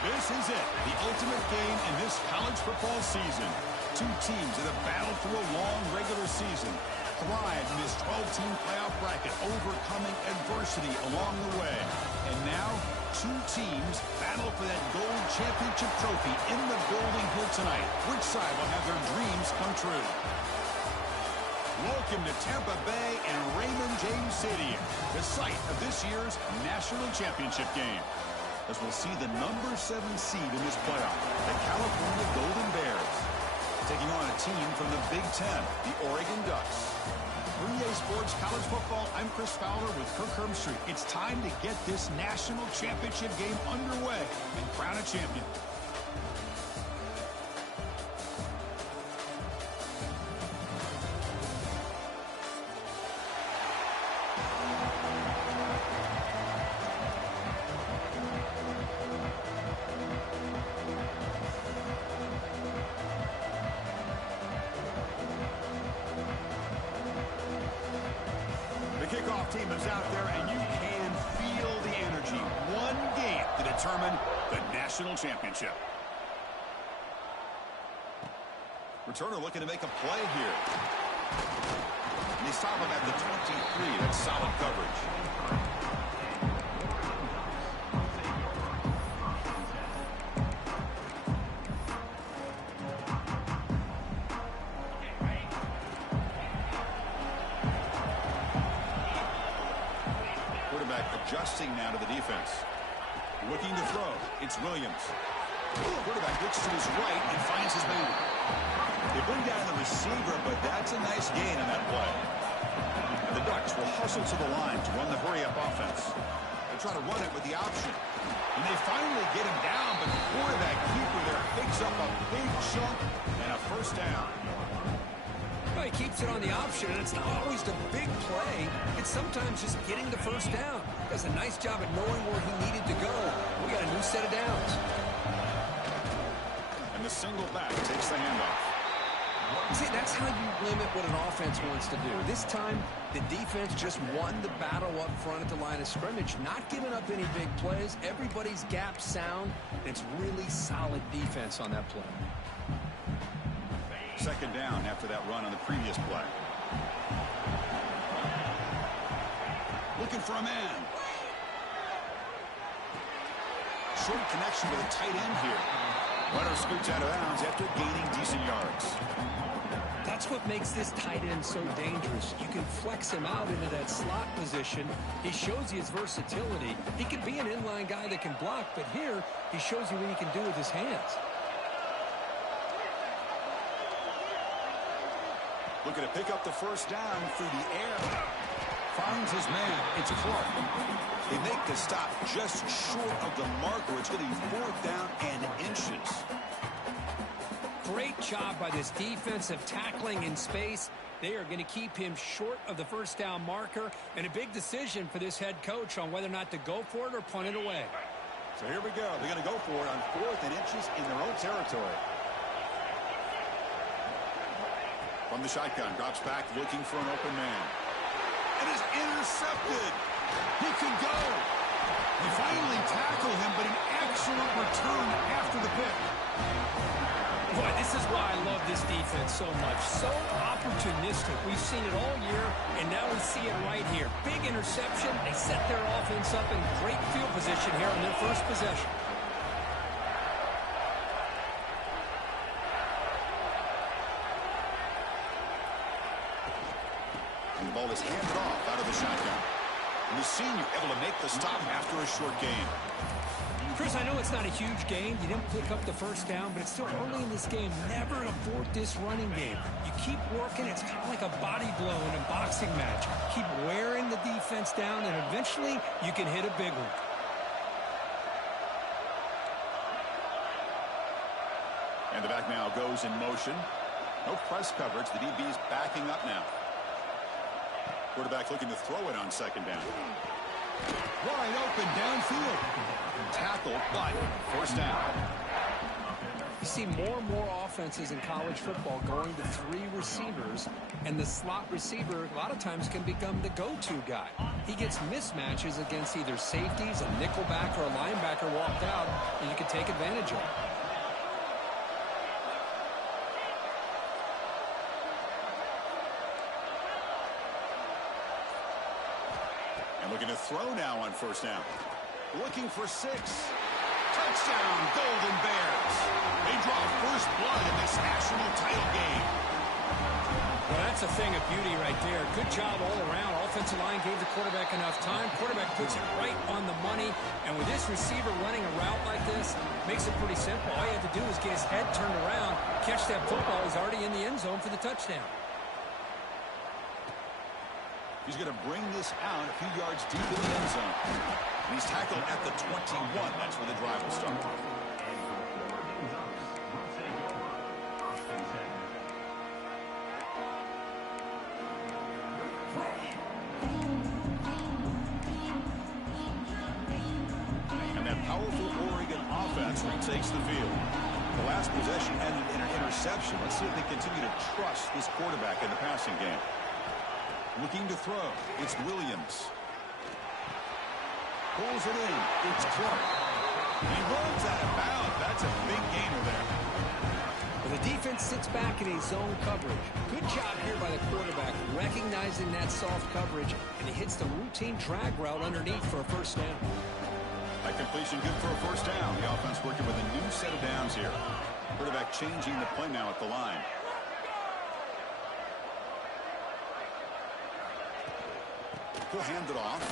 This is it, the ultimate game in this college football season. Two teams that have battled through a long regular season, thrived in this 12-team playoff bracket, overcoming adversity along the way. And now, two teams battle for that gold championship trophy in the building here tonight. Which side will have their dreams come true? Welcome to Tampa Bay and Raymond James Stadium, the site of this year's national championship game. As we'll see the number 7 seed in this playoff, the California Golden Bears, taking on a team from the Big Ten, the Oregon Ducks. For EA Sports College Football, I'm Chris Fowler with Kirk Herbstreit. It's time to get this national championship game underway and crown a champion. Kickoff team is out there, and you can feel the energy. One game to determine the national championship. Returner looking to make a play here. And they stop him at the 23. That's solid coverage. Adjusting now to the defense. Looking to throw. It's Williams. Quarterback looks to his right and finds his man. They bring down the receiver, but that's a nice gain on that play. And the Ducks will hustle to the line to run the hurry-up offense. They try to run it with the option. And they finally get him down, but the quarterback keeper there picks up a big chunk and a first down. Well, he keeps it on the option, and it's not always the big play. It's sometimes just getting the first down. He does a nice job at knowing where he needed to go. We got a new set of downs. And the single back takes the handoff. See, that's how you limit what an offense wants to do. This time, the defense just won the battle up front at the line of scrimmage, not giving up any big plays. Everybody's gap sound. It's really solid defense on that play. Second down after that run on the previous play. Looking for a man. Short connection with a tight end here. Runner scoots out of bounds after gaining decent yards. That's what makes this tight end so dangerous. You can flex him out into that slot position. He shows you his versatility. He can be an inline guy that can block, but here he shows you what he can do with his hands. Looking to pick up the first down through the air. Finds his man. It's Clark. They make the stop just short of the marker. It's going to be 4th down and inches. Great job by this defensive tackling in space. They are going to keep him short of the first down marker. And a big decision for this head coach on whether or not to go for it or punt it away. So here we go. They're going to go for it on 4th and inches in their own territory. From the shotgun, drops back, looking for an open man. It is intercepted. He can go. They finally tackle him, but an excellent return after the pick. Boy, this is why I love this defense so much. So opportunistic. We've seen it all year, and now we see it right here. Big interception. They set their offense up in great field position here on their first possession. The ball is handed off out of the shotgun. And the senior able to make the stop after a short gain. Chris, I know it's not a huge game. You didn't pick up the first down, but it's still early in this game. Never abort this running game. You keep working. It's kind of like a body blow in a boxing match. Keep wearing the defense down, and eventually you can hit a big one. And the back now goes in motion. No press coverage. The DB's backing up now. Quarterback looking to throw it on second down. Wide open downfield. Tackled, but first down. You see more and more offenses in college football going to 3 receivers, and the slot receiver a lot of times can become the go-to guy. he gets mismatches against either safeties, a nickelback, or a linebacker walked out, and you can take advantage of it. And looking to throw now on first down. Looking for 6. Touchdown, Golden Bears. They draw first blood in this national title game. Well, that's a thing of beauty right there. Good job all around. Offensive line gave the quarterback enough time. Quarterback puts it right on the money. And with this receiver running a route like this, makes it pretty simple. All you have to do is get his head turned around, catch that football. He's already in the end zone for the touchdown. He's going to bring this out a few yards deep in the end zone. And he's tackled at the 21. That's where the drive will start. And that powerful Oregon offense retakes the field. The last possession ended in an interception. Let's see if they continue to trust this quarterback in the passing game. Looking to throw. It's Williams. Pulls it in. It's Clark. He runs out of bounds. That's a big gainer there. Well, the defense sits back in a zone coverage. Good job here by the quarterback, recognizing that soft coverage, and he hits the routine drag route underneath for a first down. That completion good for a first down. The offense working with a new set of downs here. Quarterback changing the play now at the line. He'll hand it off.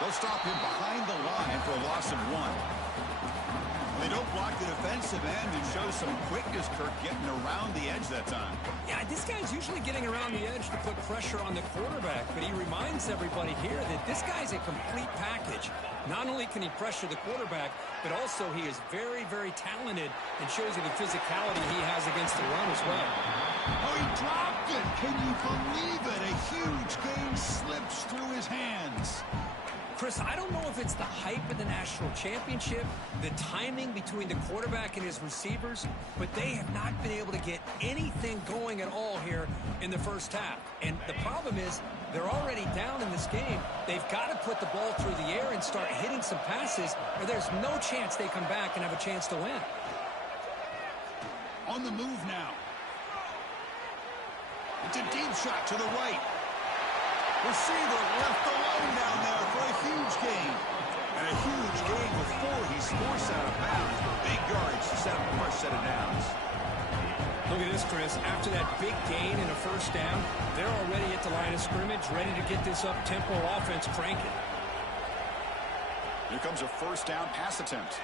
They'll stop him behind the line for a loss of 1. They don't block the defensive end and show some quickness, Kirk, getting around the edge that time. Yeah, this guy's usually getting around the edge to put pressure on the quarterback, but he reminds everybody here that this guy's a complete package. Not only can he pressure the quarterback, but also he is very, very talented and shows you the physicality he has against the run as well. Oh, he dropped it. Can you believe it? A huge gain slips through his hands. Chris, I don't know if it's the hype of the national championship, the timing between the quarterback and his receivers, but they have not been able to get anything going at all here in the first half. And the problem is they're already down in this game. They've got to put the ball through the air and start hitting some passes, or there's no chance they come back and have a chance to win. On the move now. It's a deep shot to the right. Receiver left alone down there for a huge gain. And a huge gain before he's forced out of bounds. Big yards to set up a fresh set of downs. Look at this, Chris. After that big gain and a first down, they're already at the line of scrimmage, ready to get this up-tempo offense cranking. Here comes a first down pass attempt.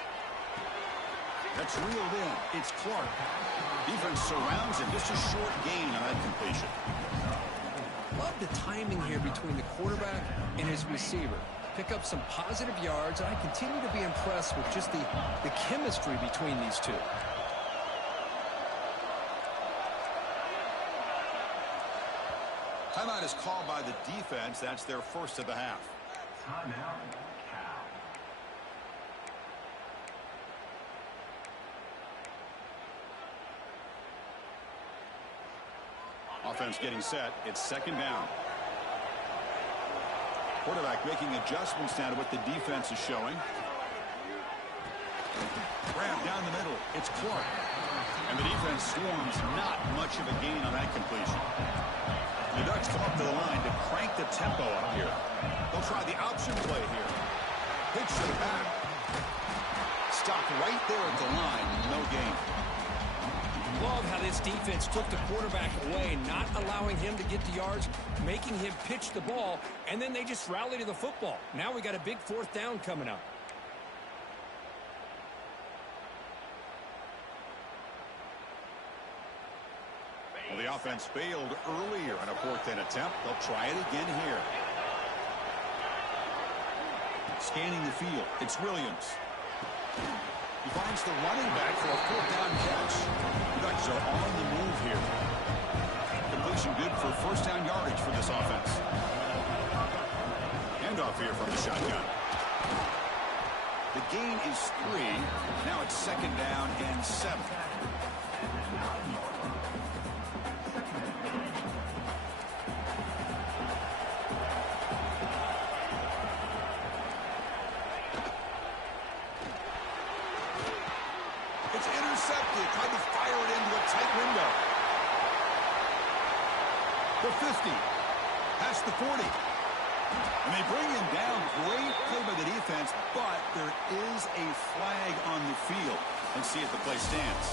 That's reeled in. It's Clark. Defense surrounds him. Just a short gain on that completion. Love the timing here between the quarterback and his receiver. Pick up some positive yards, and I continue to be impressed with just the chemistry between these two. Timeout is called by the defense. That's their first of the half. Timeout, Cal. Offense getting set. It's second down. Quarterback making adjustments now to what the defense is showing. Grab down the middle. It's Clark. And the defense swarms. Not much of a gain on that completion. The Ducks come up to the line to crank the tempo up here. They'll try the option play here. Pitch to the back. Stopped right there at the line. No gain. Love how this defense took the quarterback away, not allowing him to get the yards, making him pitch the ball, and then they just rally to the football. Now we got a big fourth down coming up. Well, the offense failed earlier on a fourth down attempt. They'll try it again here. Scanning the field. It's Williams. He finds the running back for a fourth down catch. The Ducks are on the move here. Completion good for first down yardage for this offense. Handoff here from the shotgun. The gain is 3. Now it's second down and 7. the 40. And they bring him down. Great play by the defense, but there is a flag on the field. And see if the play stands.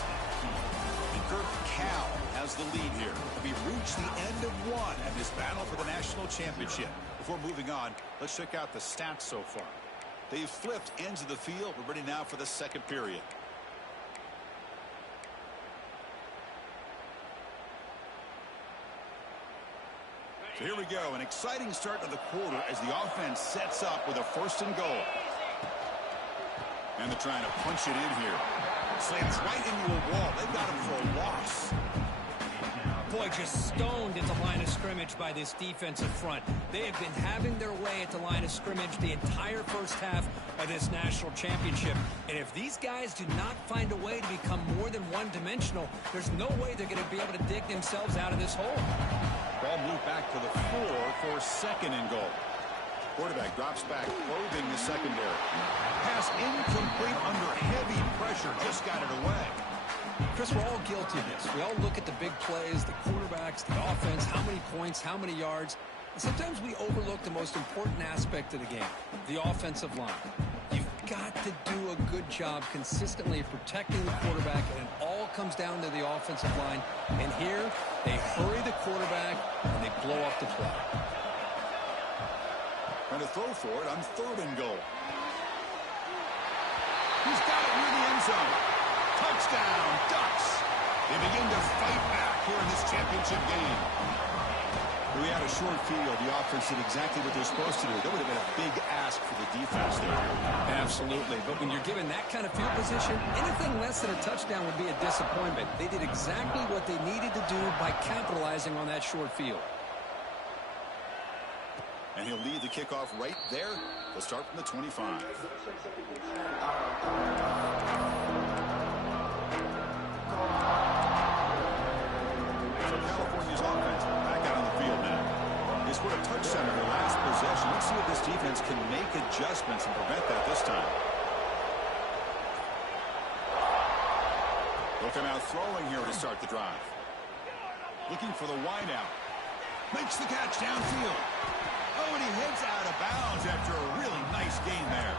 And Kirk Cal has the lead here. We've reached the end of one of this battle for the national championship. Before moving on, let's check out the stats so far. They've flipped ends of the field. We're ready now for the second period. So here we go. An exciting start to the quarter as the offense sets up with a 1st and goal. And they're trying to punch it in here. Slams right into a wall. They've got him for a loss. Boy, just stoned at the line of scrimmage by this defensive front. They have been having their way at the line of scrimmage the entire first half of this national championship. And if these guys do not find a way to become more than one-dimensional, there's no way they're going to be able to dig themselves out of this hole. Ball moved back to the 4 for 2nd and goal. Quarterback drops back, probing the secondary. Pass incomplete under heavy pressure. Just got it away. Chris, we're all guilty of this. We all look at the big plays, the quarterbacks, the offense, how many points, how many yards. And sometimes we overlook the most important aspect of the game, the offensive line. You've got to do a good job consistently of protecting the quarterback, and it all comes down to the offensive line. And here, they hurry the quarterback, and they blow up the play. Trying to throw for it on 3rd and goal. He's got it near the end zone. Touchdown, Ducks. They begin to fight back here in this championship game. We had a short field. The offense did exactly what they're supposed to do. That would have been a big ask for the defense there. Absolutely. But when you're given that kind of field position, anything less than a touchdown would be a disappointment. They did exactly what they needed to do by capitalizing on that short field. And he'll lead the kickoff right there. They'll start from the 25. So California's offense back out on the field now. They scored a touchdown in their last possession. Let's see if this defense can make adjustments and prevent that this time. They'll come out throwing here to start the drive. Looking for the wideout. Makes the catch downfield. Oh, and he heads out of bounds after a really nice gain there.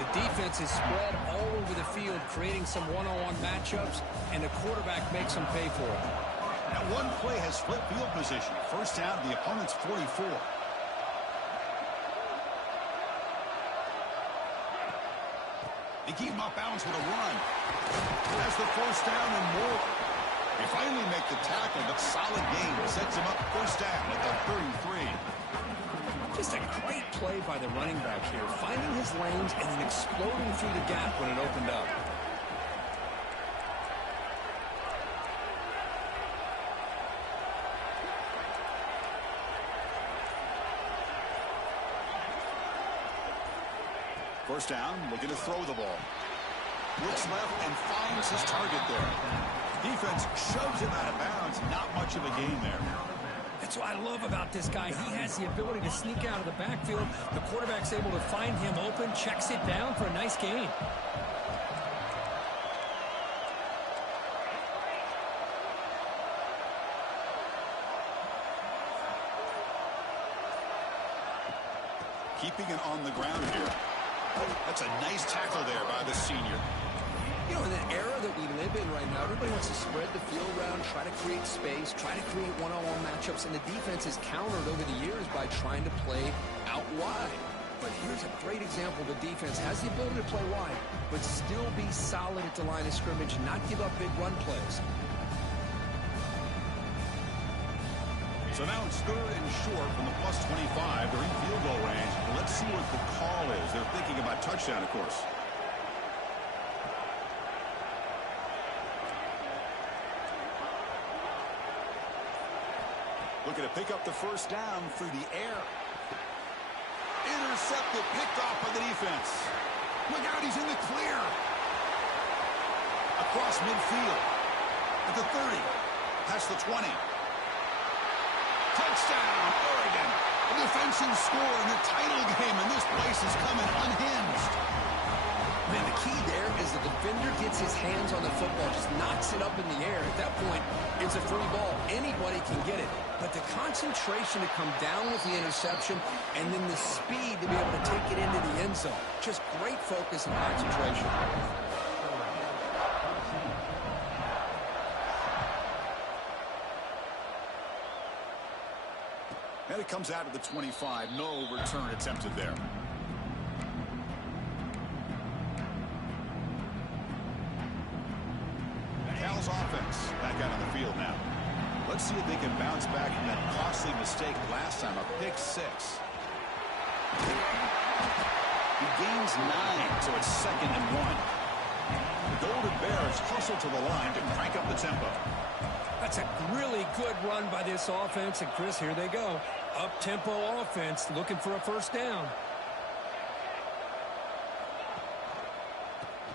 The defense is spread all over the field, creating some one-on-one matchups, and the quarterback makes them pay for it. Now one play has split field position. First down to the opponent's 44. They keep him off bounds with a run. That's the 1st down and more. They finally make the tackle, but solid game sets him up 1st down at the 33. Just a great play by the running back here, finding his lanes and then exploding through the gap when it opened up. First down, looking to throw the ball. Looks left and finds his target there. Defense shoves him out of bounds. Not much of a gain there. That's what I love about this guy. He has the ability to sneak out of the backfield. The quarterback's able to find him open, checks it down for a nice gain. Keeping it on the ground here. That's a nice tackle there by the senior. You know, in the era that we live in right now, everybody wants to spread the field around, try to create space, try to create one-on-one matchups, and the defense has countered over the years by trying to play out wide. But here's a great example. The defense has the ability to play wide, but still be solid at the line of scrimmage, not give up big run plays. So now it's 3rd and short from the plus 25. They're in field goal range. Let's see what the call is. They're thinking about touchdown, of course. Looking to pick up the 1st down through the air. Intercepted, picked off by the defense. Look out, he's in the clear. Across midfield. At the 30. Past the 20. Touchdown, Oregon. A defensive score in the title game, and this place is coming unhinged. Man, the key there is the defender gets his hands on the football, just knocks it up in the air. At that point, it's a free ball. Anybody can get it. But the concentration to come down with the interception and then the speed to be able to take it into the end zone. Just great focus and concentration. And it comes out of the 25. No return attempted there. Cal's offense back out on the field now. Let's see if they can bounce back from that costly mistake last time, a pick 6. He gains 9, so it's 2nd and 1. The Golden Bears hustle to the line to crank up the tempo. That's a really good run by this offense. And, Chris, here they go. Up-tempo offense looking for a first down.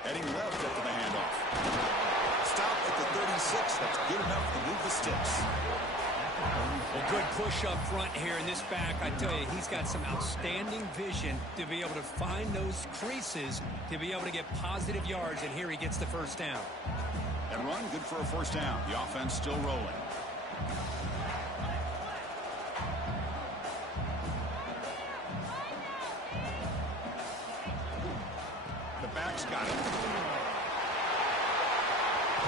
Heading left after the handoff. Stop at the 36. That's good enough to move the sticks. A good push up front here in this back. I tell you, he's got some outstanding vision to be able to find those creases, to be able to get positive yards, and here he gets the first down. And run, good for a first down. The offense still rolling. The back's got it.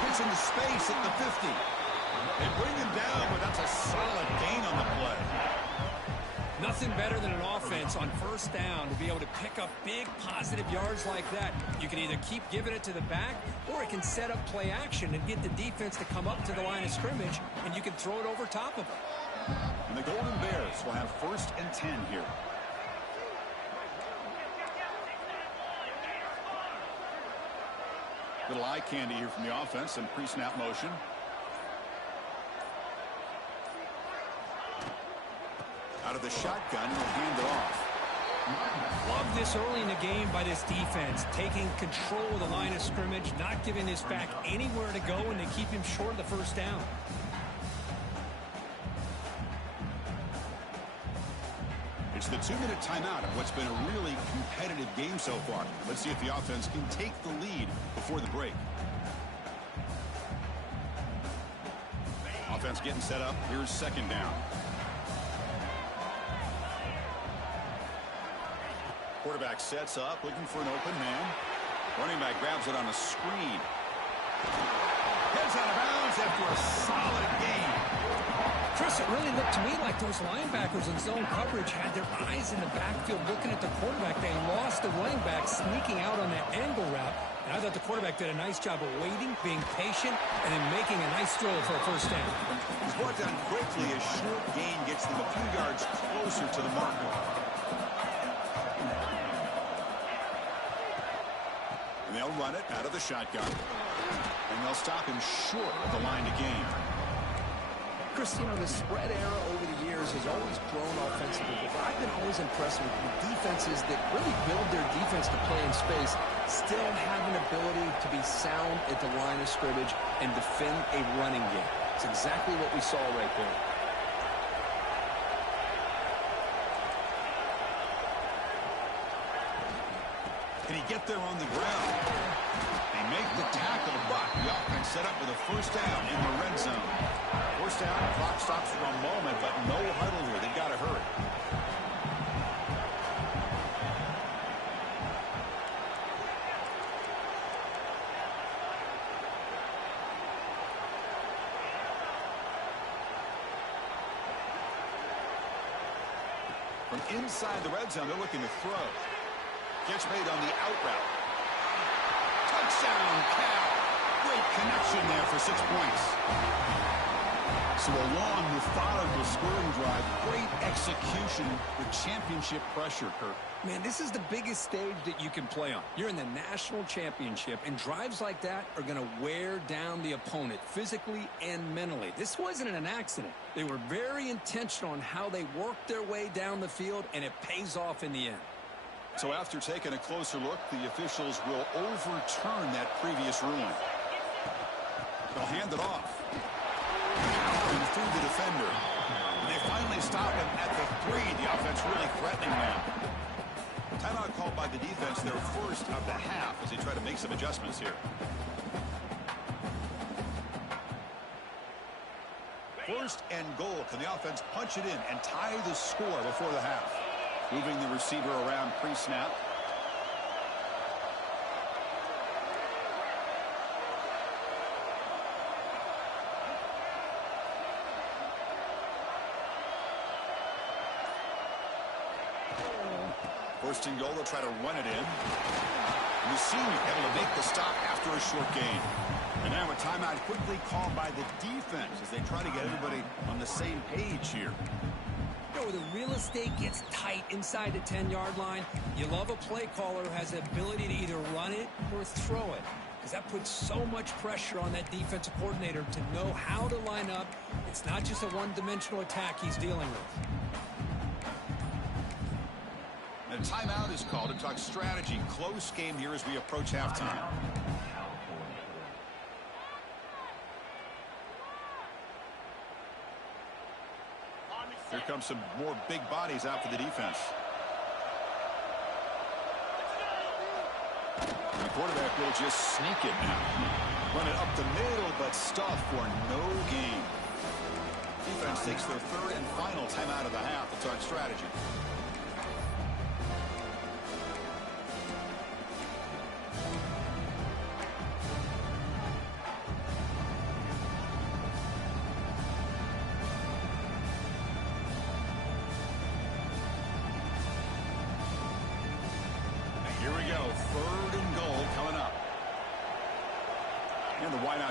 Gets into space at the 50. They bring him down, but that's a solid gain on the play. Nothing better than an offense on first down to be able to pick up big positive yards like that. You can either keep giving it to the back, or it can set up play action and get the defense to come up to the line of scrimmage, and you can throw it over top of it. And the Golden Bears will have 1st and 10 here. Little eye candy here from the offense and pre-snap motion. Out of the shotgun, he'll hand it off. Love this early in the game by this defense, taking control of the line of scrimmage, not giving this back anywhere to go, and they keep him short of the first down. It's the 2-minute timeout of what's been a really competitive game so far. Let's see if the offense can take the lead before the break. Offense getting set up. Here's 2nd down. Quarterback sets up, looking for an open man. Running back grabs it on a screen. Heads out of bounds after a solid gain. Chris, it really looked to me like those linebackers in zone coverage had their eyes in the backfield looking at the quarterback. They lost the running back sneaking out on that angle route. And I thought the quarterback did a nice job of waiting, being patient, and then making a nice throw for a first down. He's brought down quickly. A short gain gets them a few yards closer to the marker. And they'll run it out of the shotgun. And they'll stop him short of the line to gain. Chris, you know, the spread era over the years has always grown offensively, but I've been always impressed with the defenses that really build their defense to play in space, still have an ability to be sound at the line of scrimmage and defend a running game. It's exactly what we saw right there. Can he get there on the ground? They make the tackle, but the offense set up with a first down in the red zone. First down, clock stops for a moment, but no huddle here. They've got to hurry. From inside the red zone, they're looking to throw. Catch made on the out route. Touchdown, Cal. Great connection there for 6 points. So a long, methodical scoring drive. Great execution with championship pressure, Kirk. Man, this is the biggest stage that you can play on. You're in the national championship, and drives like that are going to wear down the opponent physically and mentally. This wasn't an accident. They were very intentional on how they worked their way down the field, and it pays off in the end. So after taking a closer look, the officials will overturn that previous ruling. They'll hand it off. And through the defender. And they finally stop him at the 3. The offense really threatening them. Timeout called by the defense, their first of the half. as they try to make some adjustments here. First and goal. Can the offense punch it in and tie the score before the half? Moving the receiver around pre-snap. First and goal, they'll try to run it in. And the senior able to make the stop after a short gain. And now a timeout quickly called by the defense as they try to get everybody on the same page here. You know, where the real estate gets tight inside the 10-yard line, you love a play caller who has the ability to either run it or throw it, because that puts so much pressure on that defensive coordinator to know how to line up. It's not just a one-dimensional attack he's dealing with. And a timeout is called to talk strategy. Close game here as we approach halftime. Here comes some more big bodies out for the defense. And the quarterback will just sneak it now. Run it up the middle, but stuff for no gain. Defense takes their third and final timeout of the half to talk strategy.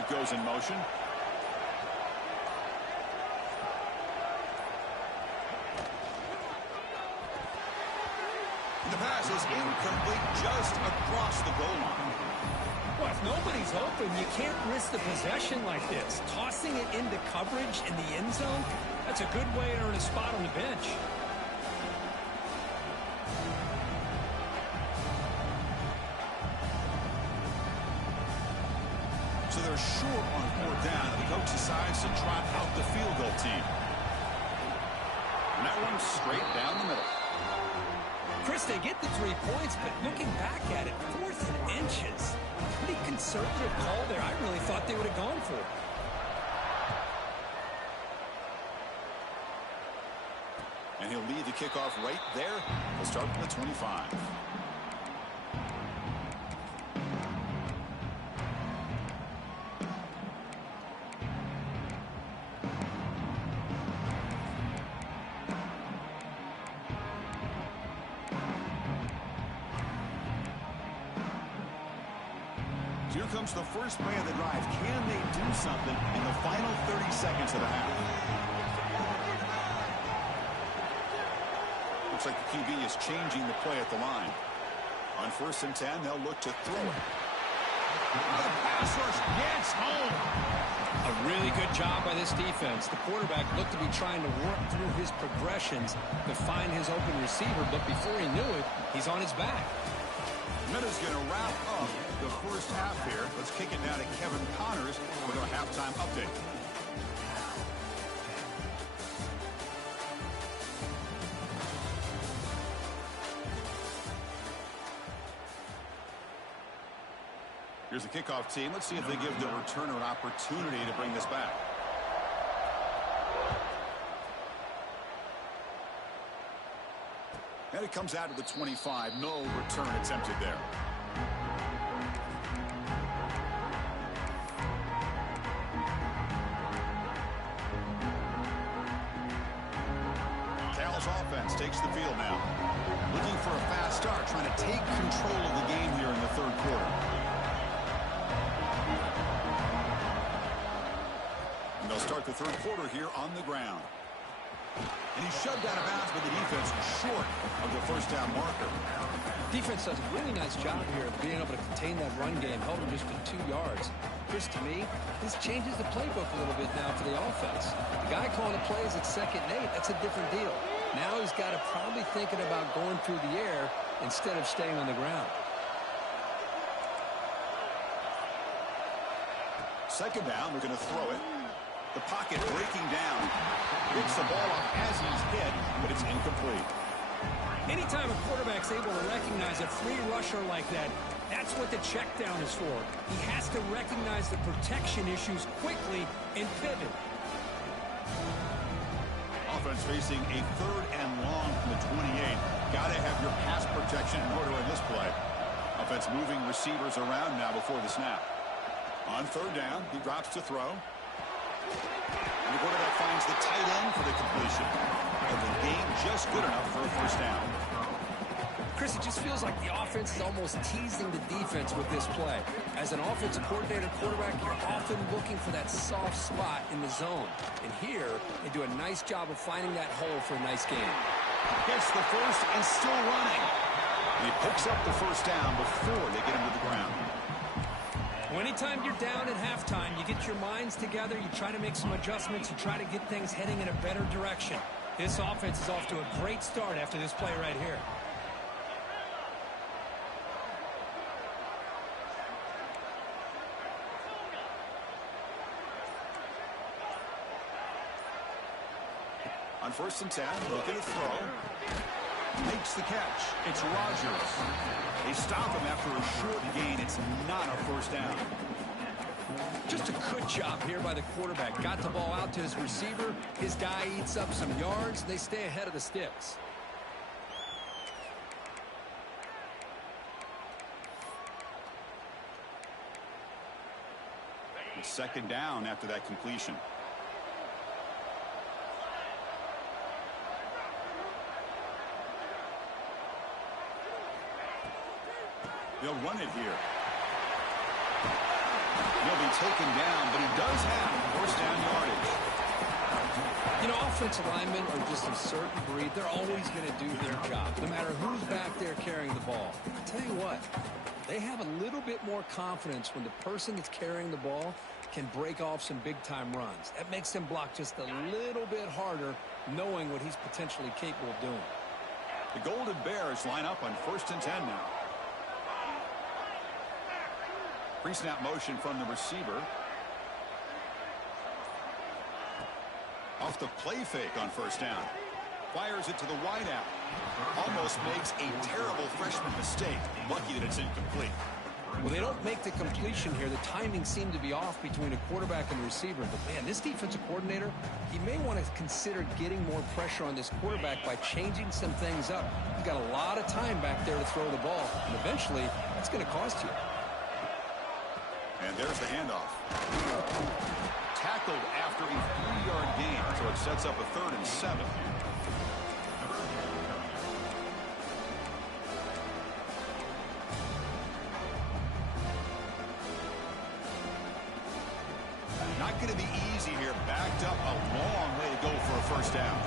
Goes in motion. The pass is incomplete just across the goal line. Well, if nobody's open, you can't risk the possession like this. Tossing it into coverage in the end zone, that's a good way to earn a spot on the bench. So they're short on fourth down, and the coach decides to trot out the field goal team. And that one's straight down the middle. Chris, they get the 3 points, but looking back at it, 4th and inches. Pretty conservative call there. I really thought they would have gone for it. And he'll lead the kickoff right there. He'll start from the 25. Here comes the first play of the drive. Can they do something in the final 30 seconds of the half? Looks like the QB is changing the play at the line. On 1st and 10, they'll look to throw it. The pass rush gets home. A really good job by this defense. The quarterback looked to be trying to work through his progressions to find his open receiver, but before he knew it, he's on his back. Minutes going to wrap up the first half here. Let's kick it down to Kevin Connors with our halftime update. Here's the kickoff team. Let's see if they give the returner an opportunity to bring this back. And it comes out to the 25. No return attempted there. Cal's offense takes the field now. Looking for a fast start, trying to take control of the game here in the third quarter. And they'll start the third quarter here on the ground. And he's shoved out of bounds with the defense short of the first down marker. Defense does a really nice job here of being able to contain that run game, held him just to 2 yards. Chris, to me, this changes the playbook a little bit now for the offense. The guy calling the plays at 2nd and 8, that's a different deal. Now he's got to probably thinking about going through the air instead of staying on the ground. 2nd down, they're going to throw it. The pocket breaking down. Picks the ball up as he's hit, but it's incomplete. Anytime a quarterback's able to recognize a free rusher like that, That's what the check down is for. He has to recognize the protection issues quickly and pivot. Offense facing a 3rd and long from the 28. Got to have your pass protection in order in this play. Offense moving receivers around now before the snap. On 3rd down, he drops to throw. And the quarterback finds the tight end for the completion. And the game just good enough for a 1st down. Chris, it just feels like the offense is almost teasing the defense with this play. As an offensive coordinator quarterback, you're often looking for that soft spot in the zone. And here, they do a nice job of finding that hole for a nice game. Gets the first and still running. He picks up the 1st down before they get him to the ground. Well, anytime you're down at halftime, you get your minds together, you try to make some adjustments, you try to get things heading in a better direction. This offense is off to a great start after this play right here. On 1st and 10, looking to throw. Makes the catch. It's Rodgers. They stop him after a short gain. It's not a 1st down. Just a good job here by the quarterback. Got the ball out to his receiver. His guy eats up some yards. They stay ahead of the sticks. It's 2nd down after that completion. They'll run it here. He'll be taken down, but he does have 1st down yardage. You know, offensive linemen are just a certain breed. They're always going to do their job, no matter who's back there carrying the ball. I'll tell you what, they have a little bit more confidence when the person that's carrying the ball can break off some big-time runs. That makes them block just a little bit harder, knowing what he's potentially capable of doing. The Golden Bears line up on 1st and 10 now. Pre-snap motion from the receiver. Off the play fake on 1st down. Fires it to the wideout. Almost makes a terrible freshman mistake. Lucky that it's incomplete. Well, they don't make the completion here. The timing seemed to be off between a quarterback and a receiver. But, man, this defensive coordinator, he may want to consider getting more pressure on this quarterback by changing some things up. He's got a lot of time back there to throw the ball. And eventually, that's going to cost you. And there's the handoff. Tackled after a 3-yard gain, so it sets up a 3rd and 7. Not going to be easy here. Backed up a long way to go for a 1st down.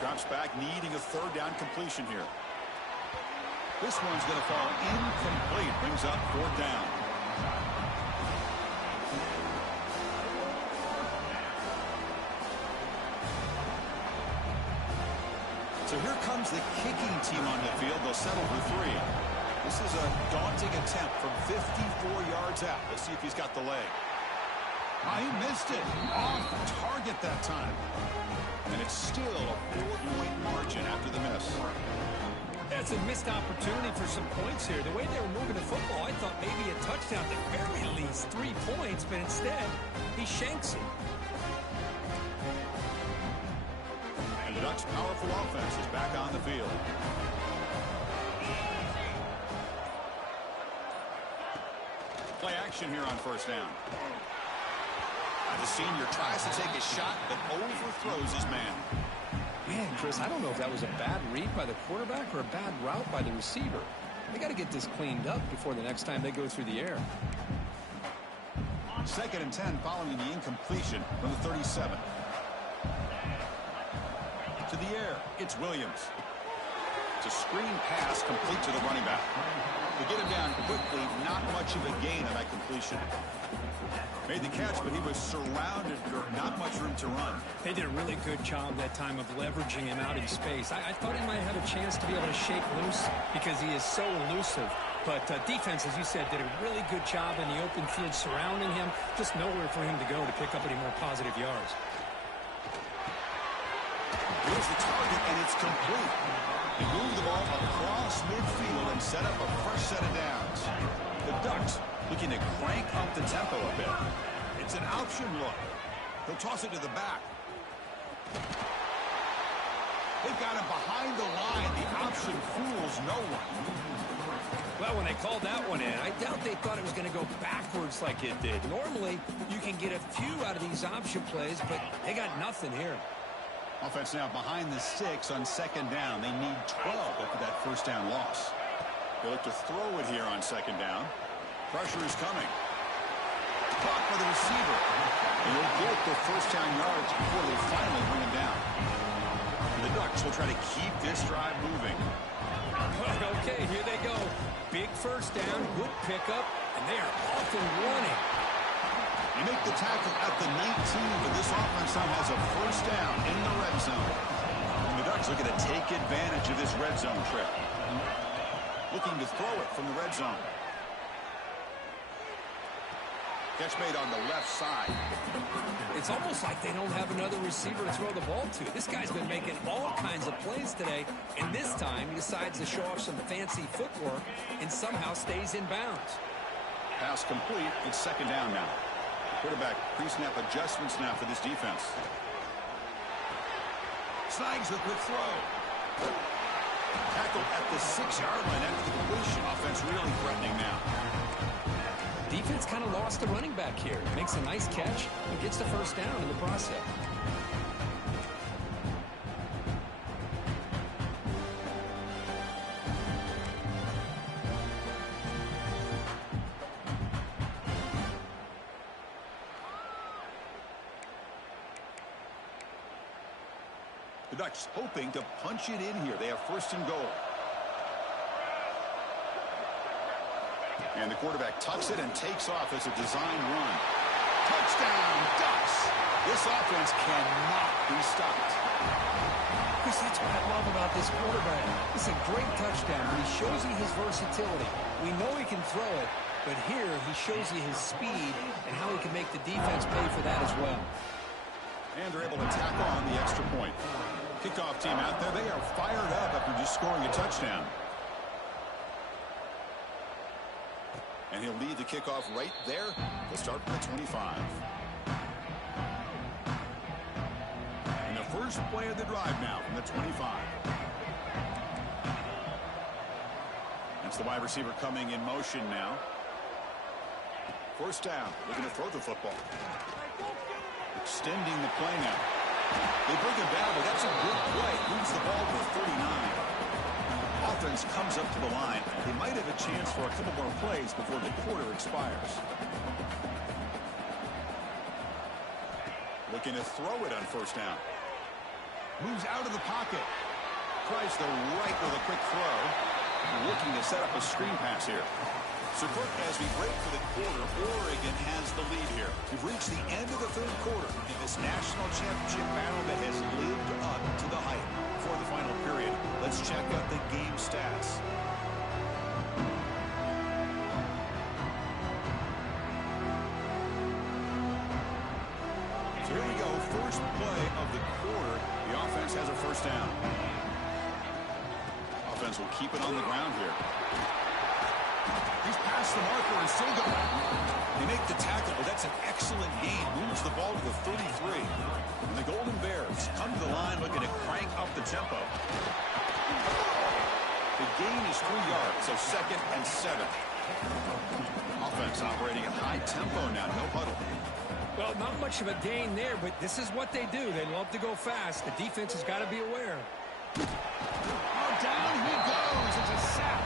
Drops back, needing a 3rd down completion here. This one's going to fall incomplete. Brings up 4th down. So here comes the kicking team on the field. They'll settle for 3. This is a daunting attempt from 54 yards out. Let's see if he's got the leg. He missed it. Off target that time. And it's still a 4-point margin after the miss. That's a missed opportunity for some points here. The way they were moving the football, I thought maybe a touchdown, at the very least 3 points, but instead, he shanks it. And the Ducks' powerful offense is back on the field. Play action here on 1st down. The senior tries to take a shot, but overthrows his man. Man, Chris, I don't know if that was a bad read by the quarterback or a bad route by the receiver. They got to get this cleaned up before the next time they go through the air. 2nd and 10 following the incompletion from the 37. To the air, it's Williams. It's a screen pass complete to the running back. To get him down quickly, not much of a gain on that completion. Made the catch, but he was surrounded, not much room to run. They did a really good job that time of leveraging him out in space. I thought he might have a chance to be able to shake loose because he is so elusive. But defense, as you said, did a really good job in the open field surrounding him. Just nowhere for him to go to pick up any more positive yards. Here's the target, and it's complete. They move the ball across midfield and set up a fresh set of downs. The Ducks looking to crank up the tempo a bit. It's an option look. He'll toss it to the back. They've got him behind the line. The option fools no one. Well, when they called that one in, I doubt they thought it was going to go backwards like it did. Normally, you can get a few out of these option plays, but they got nothing here. Offense now behind the 6 on second down. They need 12 after that first down loss. They look to throw it here on second down. Pressure is coming. Caught by the receiver. And he'll get the first down yards before they finally bring him down. And the Ducks will try to keep this drive moving. Okay, here they go. Big first down, good pickup, and they are off and running. You make the tackle at the 19, but this offense now has a first down in the red zone. And the Ducks looking to take advantage of this red zone trip. Looking to throw it from the red zone. Catch made on the left side. It's almost like they don't have another receiver to throw the ball to. This guy's been making all kinds of plays today, and this time he decides to show off some fancy footwork and somehow stays in bounds. Pass complete. It's second down now. Quarterback pre-snap adjustments now for this defense. Snags the quick throw. Tackle at the 6-yard line after the completion. Offense really threatening now. Defense kind of lost the running back here. Makes a nice catch and gets the first down in the process. The Ducks hoping to punch it in here. They have first and goal. And the quarterback tucks it and takes off as a design run. Touchdown, Ducks! This offense cannot be stopped. Chris, that's what I love about this quarterback. It's a great touchdown, but he shows you his versatility. We know he can throw it, but here he shows you his speed and how he can make the defense pay for that as well. And they're able to tack on the extra point. Kickoff team out there. They are fired up after just scoring a touchdown. And he'll lead the kickoff right there. They'll start from the 25. And the first play of the drive now from the 25. That's the wide receiver coming in motion now. First down. Looking to throw the football. Extending the play now. They bring him down, but that's a good play. Moves the ball to the 39. Offense comes up to the line. They might have a chance for a couple more plays before the quarter expires. Looking to throw it on first down. Moves out of the pocket. Tries the right with a quick throw. Looking to set up a screen pass here. So, Kirk, as we break for the quarter, Oregon has the lead here. We've reached the end of the third quarter in this national championship battle that has lived up to the hype. For the final period, let's check out the game stats. So here we go, first play of the quarter. The offense has a first down. Offense will keep it on the ground here. He's past the marker and still going. They make the tackle, but that's an excellent gain. Moves the ball to the 33. And the Golden Bears come to the line looking to crank up the tempo. The gain is 3 yards, so second and 7. Offense operating at high tempo now, no huddle. Well, not much of a gain there, but this is what they do. They love to go fast. The defense has got to be aware. Oh, down he goes. It's a sack.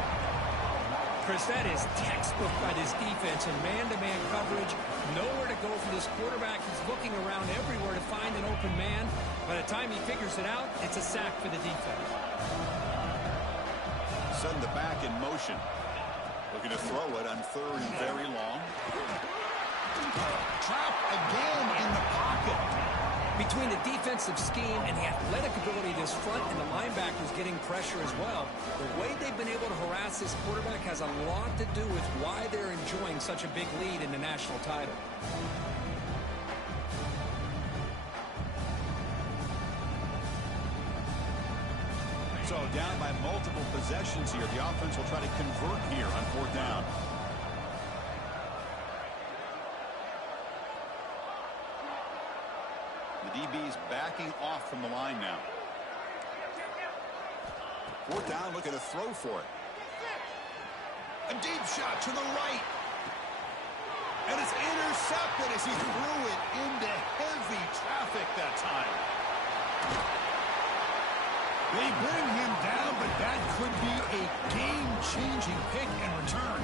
Chris, that is textbook by this defense in man-to-man coverage. Nowhere to go for this quarterback. He's looking around everywhere to find an open man. By the time he figures it out, it's a sack for the defense. Send the back in motion. Looking to throw it on third and very long. Trapped again in the pocket. Between the defensive scheme and the athletic ability of this front and the linebackers getting pressure as well, the way they've been able to harass this quarterback has a lot to do with why they're enjoying such a big lead in the national title. So down by multiple possessions here. The offense will try to convert here on 4th down. The DB's backing off from the line now. 4th down, looking to throw for it. A deep shot to the right. And it's intercepted as he threw it into heavy traffic that time. They bring him down, but that could be a game-changing pick and return.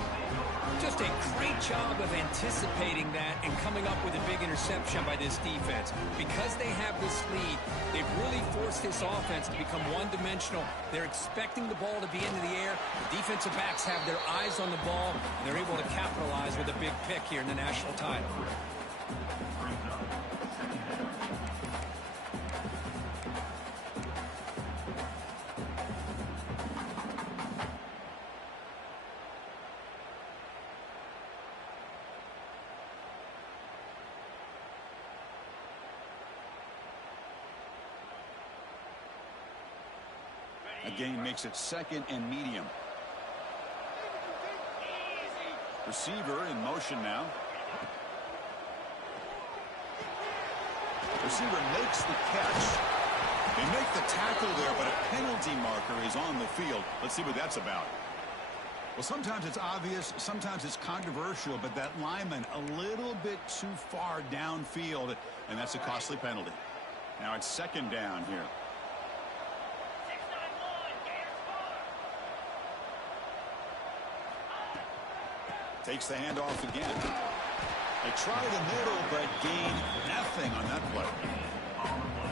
Just a great job of anticipating that and coming up with a big interception by this defense. Because they have this lead, they've really forced this offense to become one-dimensional. They're expecting the ball to be into the air. The defensive backs have their eyes on the ball, and they're able to capitalize with a big pick here in the national title. Again, makes it 2nd and medium. Receiver in motion now. Receiver makes the catch. They make the tackle there, but a penalty marker is on the field. Let's see what that's about. Well, sometimes it's obvious, sometimes it's controversial, but that lineman a little bit too far downfield, and that's a costly penalty. Now it's 2nd down here. Takes the handoff again. They try the middle, but gain nothing on that play.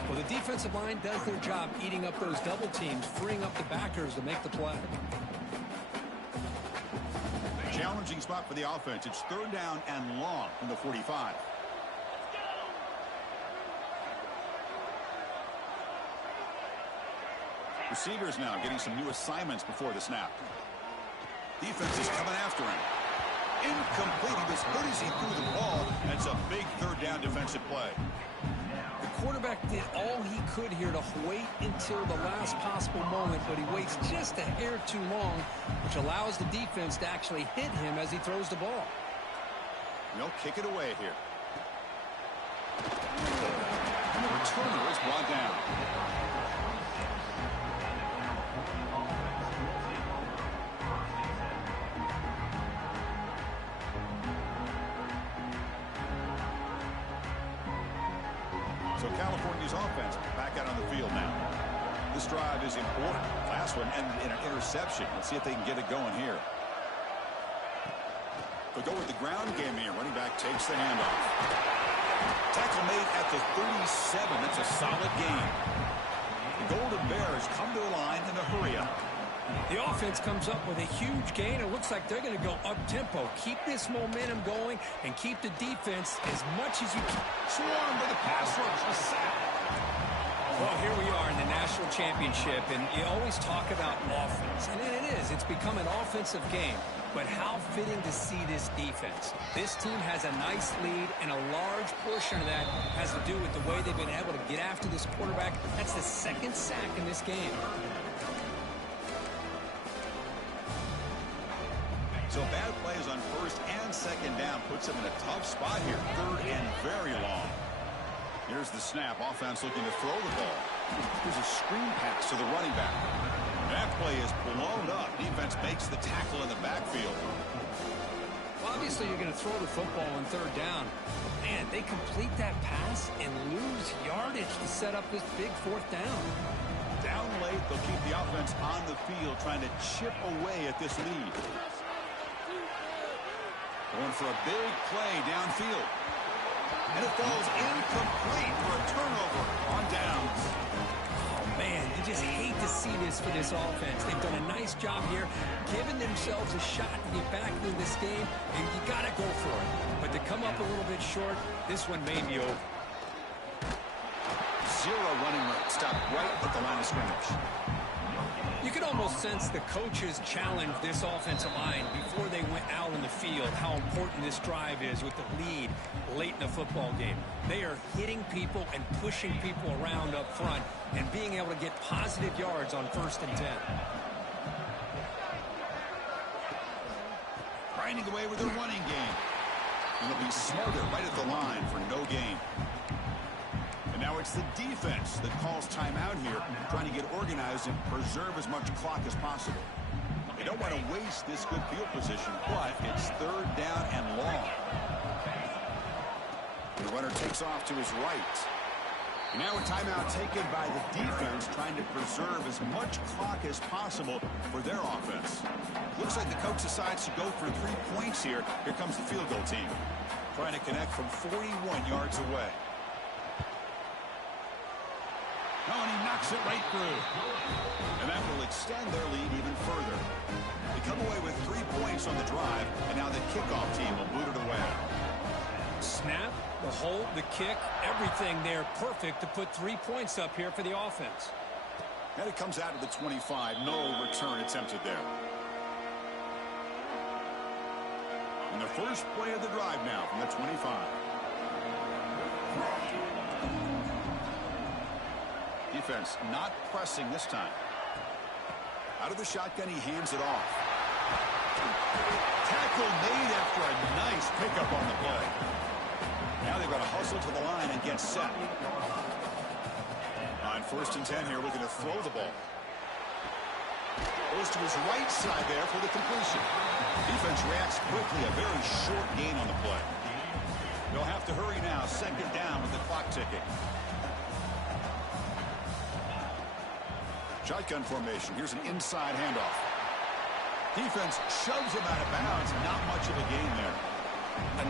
Well, the defensive line does their job eating up those double teams, freeing up the backers to make the play. Challenging spot for the offense. It's 3rd down and long from the 45. Receivers now getting some new assignments before the snap. Defense is coming after him. Incomplete. He was good as he threw the ball. That's a big 3rd down defensive play. The quarterback did all he could here to wait until the last possible moment, but he waits just a hair too long, which allows the defense to actually hit him as he throws the ball. They'll kick it away here. The returner is brought down. So California's offense back out on the field now. This drive is important. Last one ended in an interception. Let's see if they can get it going here. They'll go with the ground game here. Running back takes the handoff. Tackle made at the 37. That's a solid gain. The Golden Bears come to the line in a hurry-up. The offense comes up with a huge gain. It looks like they're going to go up-tempo. Keep this momentum going and keep the defense as much as you can. Swarmed by the pass rush. A sack. Well, here we are in the national championship, and you always talk about offense. And it is. It's become an offensive game. But how fitting to see this defense. This team has a nice lead, and a large portion of that has to do with the way they've been able to get after this quarterback. That's the 2nd sack in this game. So bad plays on 1st and 2nd down puts them in a tough spot here. 3rd and very long. Here's the snap. Offense looking to throw the ball. Here's a screen pass to the running back. That play is blown up. Defense makes the tackle in the backfield. Well, obviously you're going to throw the football on 3rd down. Man, they complete that pass and lose yardage to set up this big 4th down. Down late, they'll keep the offense on the field trying to chip away at this lead. Going for a big play downfield. And it falls incomplete for a turnover on downs. Oh, man, you just hate to see this for this offense. They've done a nice job here, giving themselves a shot to get back into this game, and you got to go for it. But to come up a little bit short, this one may be over. Zero running room. Stopped right at the line of scrimmage. You can almost sense the coaches challenged this offensive line before they went out on the field, how important this drive is with the lead late in the football game. They are hitting people and pushing people around up front and being able to get positive yards on 1st and 10. Grinding away with their running game. And they'll be smarter right at the line for no gain. And now it's the defense that calls timeout here, trying to get organized and preserve as much clock as possible. They don't want to waste this good field position, but it's 3rd down and long. The runner takes off to his right. And now a timeout taken by the defense, trying to preserve as much clock as possible for their offense. Looks like the coach decides to go for 3 points here. Here comes the field goal team, trying to connect from 41 yards away. Oh, and he knocks it right through. And that will extend their lead even further. They come away with 3 points on the drive, and now the kickoff team will boot it away. Snap, the hold, the kick, everything there perfect to put 3 points up here for the offense. And it comes out of the 25. No return attempted there. And the first play of the drive now from the 25. Defense not pressing this time. Out of the shotgun, he hands it off. Tackle made after a nice pickup on the play. Now they've got to hustle to the line and get set. On 1st and 10 here, looking to throw the ball. Goes to his right side there for the completion. Defense reacts quickly. A very short gain on the play. They'll have to hurry now. 2nd down with the clock ticking. Shotgun formation. Here's an inside handoff. Defense shoves him out of bounds. Not much of a gain there.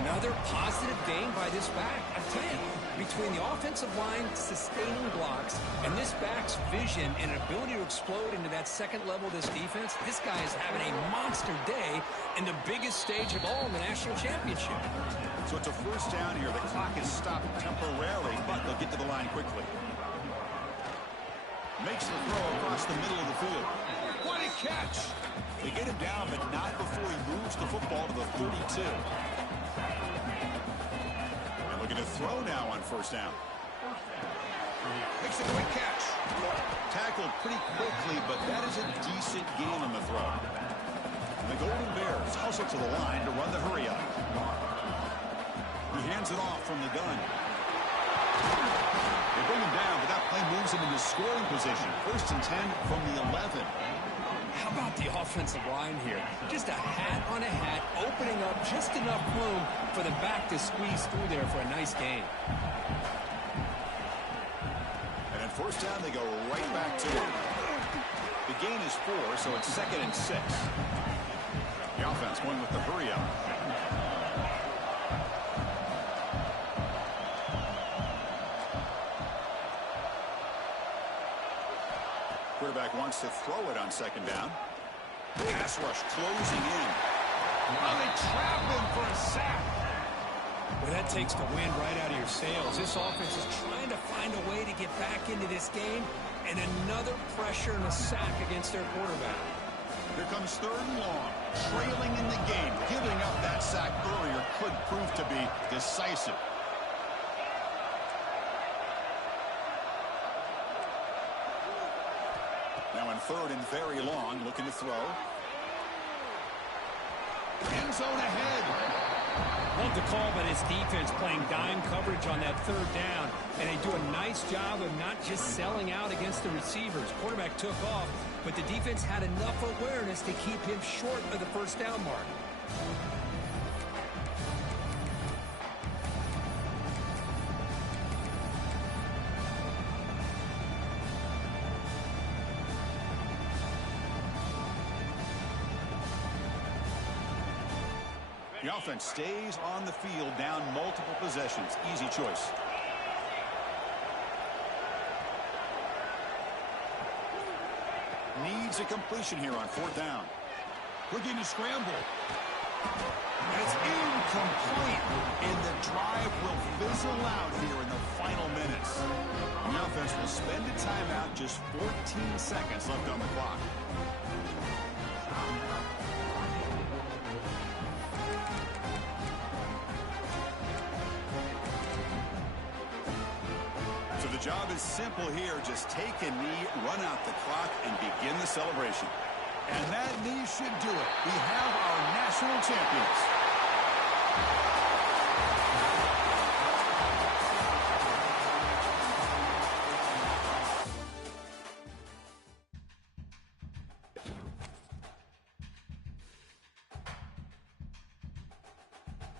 Another positive gain by this back. I tell you, between the offensive line sustaining blocks and this back's vision and ability to explode into that 2nd level of this defense, this guy is having a monster day in the biggest stage of all in the national championship. So it's a 1st down here. The clock is stopped temporarily, but they'll get to the line quickly. Makes the throw across the middle of the field. What a catch! They get him down, but not before he moves the football to the 32. And looking to throw now on 1st down. Makes a quick catch. Tackled pretty quickly, but that is a decent gain on the throw. And the Golden Bears hustle to the line to run the hurry up. He hands it off from the gun. They bring him down, but that play moves him into scoring position. 1st and 10 from the 11. How about the offensive line here? Just a hat on a hat, opening up just enough room for the back to squeeze through there for a nice gain. And then 1st down, they go right back to it. The gain is 4, so it's 2nd and 6. The offense going with the hurry up. Quarterback wants to throw it on 2nd down. Pass rush closing in. Oh, they trap him for a sack. Well, that takes the wind right out of your sails. This offense is trying to find a way to get back into this game, and another pressure and a sack against their quarterback. Here comes 3rd and long. Trailing in the game. Giving up that sack earlier could prove to be decisive. Now on 3rd and very long, looking to throw. End zone ahead. Love the call by this defense playing dime coverage on that 3rd down, and they do a nice job of not just selling out against the receivers. Quarterback took off, but the defense had enough awareness to keep him short of the 1st down mark. The offense stays on the field, down multiple possessions. Easy choice. Needs a completion here on 4th down. Looking to scramble. It's incomplete, and the drive will fizzle out here in the final minutes. And the offense will spend a timeout, just 14 seconds left on the clock. So the job is simple here. Just take a knee, run out the clock, and begin the celebration. And that knee should do it. We have our national champions.